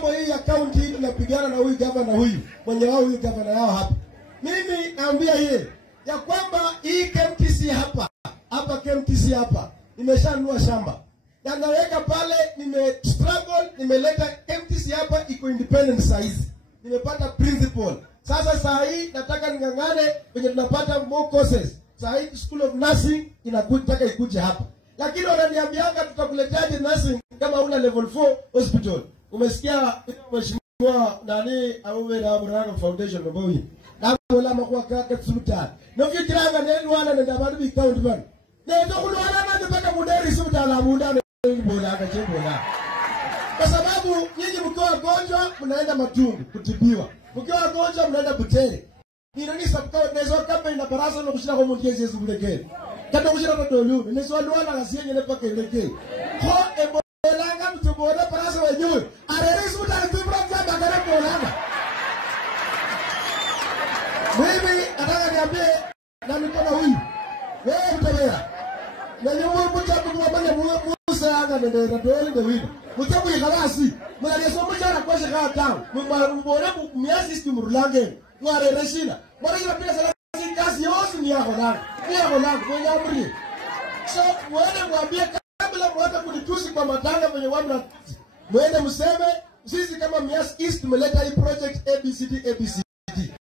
mambo hii ya county tunapigana na huyu governor huyu. Mwenye wao huyu governor yao hapa. Mimi naambia yeye ya kwamba hii KMTC hapa KMTC hapa nimeshanunua shamba. Na naweka pale struggle nimeleta KMTC hapa iko independent size. Nimepata principal. Sasa saa hii nataka ningangane kwenye tunapata more courses. Saa hii School of Nursing inakutaka ikuje hapa. Lakini wananiambianga tutakuleteaje nursing kama una level 4 hospital. Umesikia mheshimiwa nani auwe na Abraham Foundation mbawi. Na wala makwa kaka hospital. No fikiranga nenu wana nenda bantu bi count ban. Ndio kulwana na mpaka muderi hospital amunda bola akachebola. Kwa sababu nyinyi mkiwa wagonjwa mnaenda Matungu kutibiwa. Mkiwa wagonjwa mnaenda Butere. Nini sabka nezo kama ina baraza no kushira kwa mtiezi Yesu kulekea. Kata kushira kwa dolu, nezo alwana ngasiye nyene pake lekea. Ho ebolanga mtubora baraza wenyewe. Areresu utakubra kwa magara bolanga. Mimi nataka niambie na mikono huyu. Wewe mtabera. Na nyumba mtabu mwabanya musa anga ndio ndio ndio. Mutabu ikalasi. Mwaleso mjana kwa shaka tao. Mbona miasi stimurlange. Mware reshina. Mbona inapika sala kazi yote ni yako nani? Ni yako nani? Mwenye amri. So mwende mwambie kabla mwata kunitusi kwa matanga mwenye wamna. Mwende mseme sisi kama Mias East tumeleta hii project ABCD ABC.